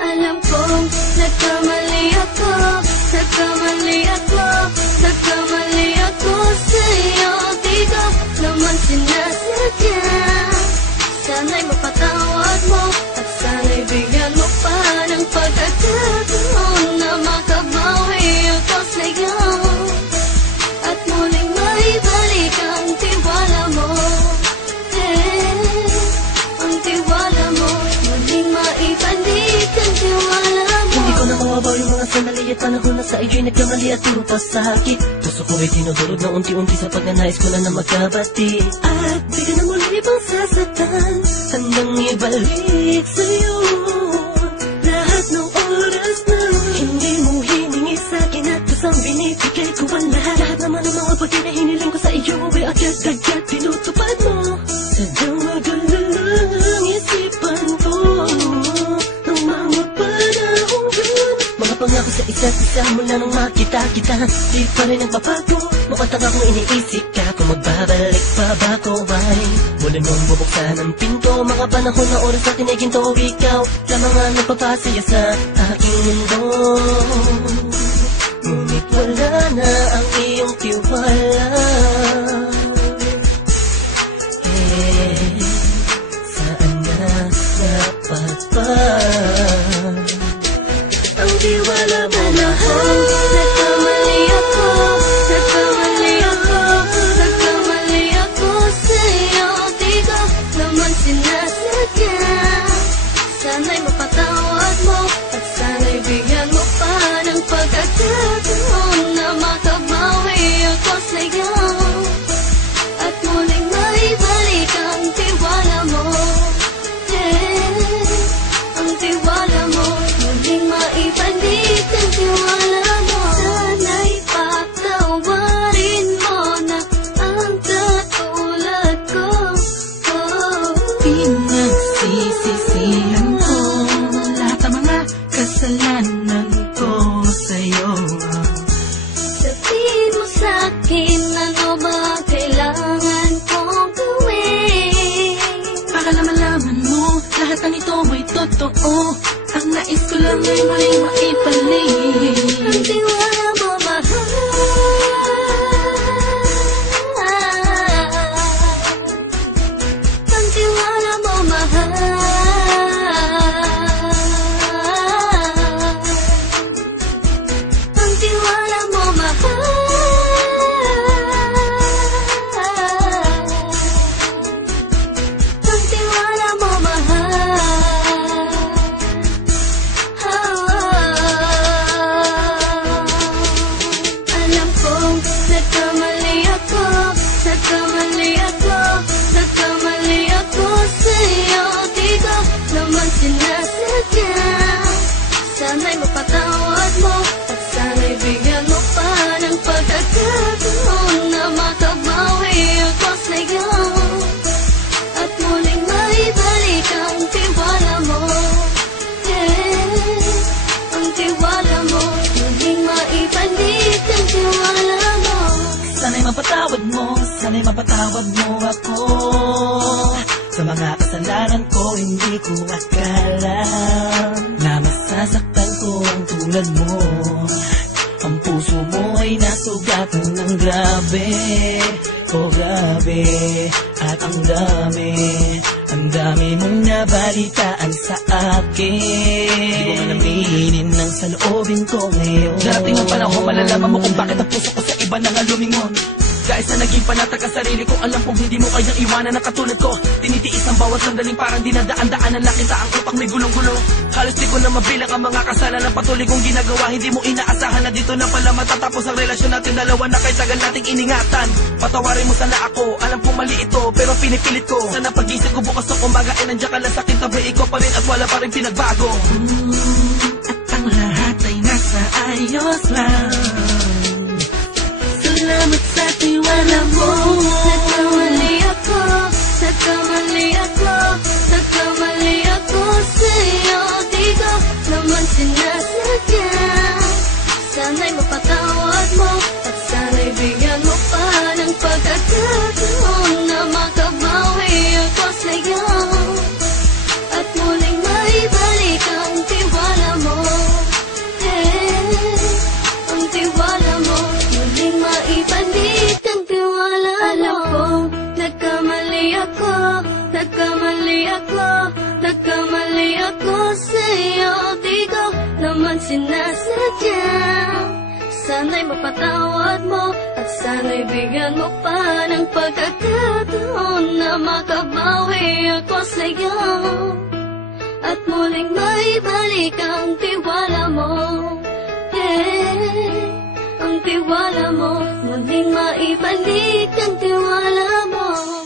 Alam kong nagkamali ako, nagkamali ako, nagkamali ako sa'yo. Di ko naman sinasadya. Sana'y mapatawad mo at sana'y bigyan mo pa ng pagkakataon na makabawi ako sa'yo at muling maibalik ang tiwala mo. Ang tiwala mo, muling maibalik ang tiwala mo. Hindi ko na mawabaw yung mga sandali at panahon na sa iyo'y nagkamali at puro pasakit. Puso ko ay tinudurog na unti-unti sa pagkanais ko na magkabati. At di ka na muli pang sasaktan, handang ibalik sa'yo lahat ng oras na hindi mo hiningi sa'kin at kusang binibigay ko ang lahat. Lahat naman ng mga bagay na hiniling ko sa iyo ay agad-agad tinutupad mo. Sadyang magalang isipan ko ng mga panahon yun. Mga pangako sa isa't isa mula nung makita kita, di pa rin nagbabago. Mapatang akong iniisip ka kung magbabalik pa ba ko ay muli mong bubuksan ang pinto. Mga panahon na oras natin ay ginto, ikaw lamang ang nagpapasaya sa aking mundo. Ngunit wala na ang iyong tiwala. Saan na dapat ba ang tiwala mo mahal? Nagkamali ako, nagkamali ako, nagkamali ako sa'yo. Di ko naman sinasadya. Sana'y mapatawad mo at sana'y bigyan mo pa ng pagkakataon na makabawi ako sa'yo at muling maibalik ang tiwala mo. Ang tiwala mo, muling maibalik ang tiwala mo. Sana'y patawarin mo na ang katulad ko. Pinagsisisihan ko lahat ng mga kasalanan ko sa'yo. Sabihin mo sa'kin ano ba kailangan kong gawin Para malaman mo lahat ng ito ay totoo. Ang nais ko lang ay muling maibalik ang tiwala mo, mahal. Ang tiwala mo, mahal. Ang tiwala mo, mahal. Ang tiwala mo, mahal. Alam kong nagkamali ako, nagkamali ako, nagkamali ako sa'yo. Di ko naman sinasadya. Sana'y mapatawad mo at sana'y bigyan mo pa ng pagkakataon na makabawi ako sa'yo at muling maibalik ang tiwala mo. Ang tiwala mo, muling maibalik ang tiwala mo. Sana'y mapatawad mo, sana'y mapatawad mo ako sa mga kasalanan ko. Hindi ko akala na masasaktan ko ang tulad mo. Ang puso mo ay nasugatan ng grabe, oh grabe. At ang dami mong nabalitaan sa akin. Di ko man aminin ng saloobin ko ngayon. Darating ang panahon, malalaman mo kung bakit ang puso ko sa iba nang lumingon. Dahil sa naging panatag ang sarili ko, alam kong hindi mo kayang iwanan na katulad ko. Tinitiis ang bawat sandaling parang dinadaan-daanan lang kita. Ang utak may gulong-gulo. Halos di ko na mabilang ang mga kasalanan patuloy kong ginagawa. Hindi mo inaasahan na dito na pala matatapos ang relasyon natin dalawa na kahit tagal nating iningatan. Patawarin mo sana ako, alam kong mali ito pero pinipilit ko. Sana pag-isip ko bukas ng umaga ay nandiyan ka lang sa kitabi. Ikaw pa rin at wala pa rin pinagbago. At ang lahat ay nasa ayos lang. Salamat sa tiwala mo. Nagkamali ako, nagkamali ako, nagkamali ako sa'yo. Di ko naman sinasadya. Sana'y mapatawad mo at sana'y bigyan mo pa ng pagkakataon na makabawi ako sa'yo at muling maibalik ang tiwala sinasadya. Sana'y mapatawad mo at sana'y bigyan mo pa ng pagkakataon na makabawi ako sa'yo at muling maibalik ang tiwala mo. Ang tiwala mo, muling maibalik ang tiwala mo.